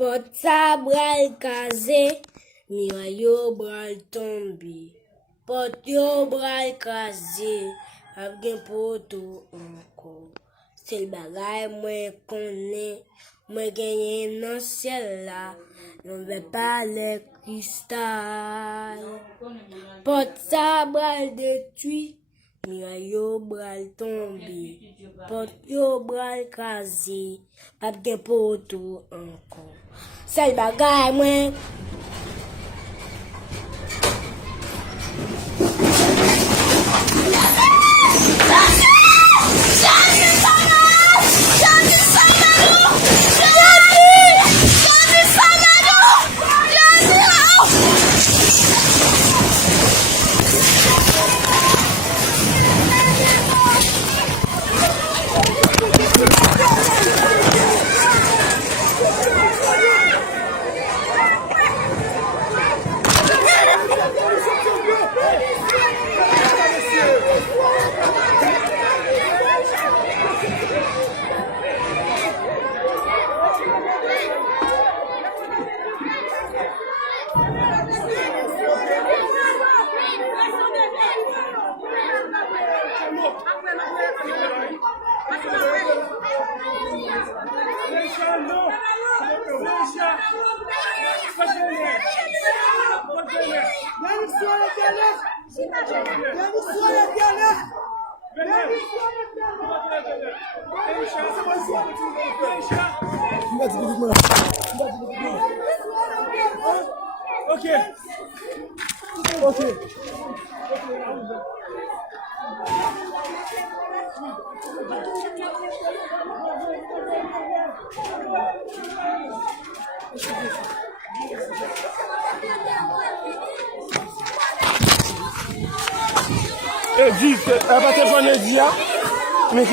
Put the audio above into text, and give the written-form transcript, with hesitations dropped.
Porte sa bral kaze, miray yo bral tombe. Porte yo bral kaze, ap gen poto anko. C'est le bagay mwen konnen, mwen genyen nan ciel la, non ve pa le cristal. Porte sa bral detui, miray yo bral tombe. Porte yo bral kaze, ap gen poto anko. C'est le bagay mwen. Dis, elle va te prendre le dia, mais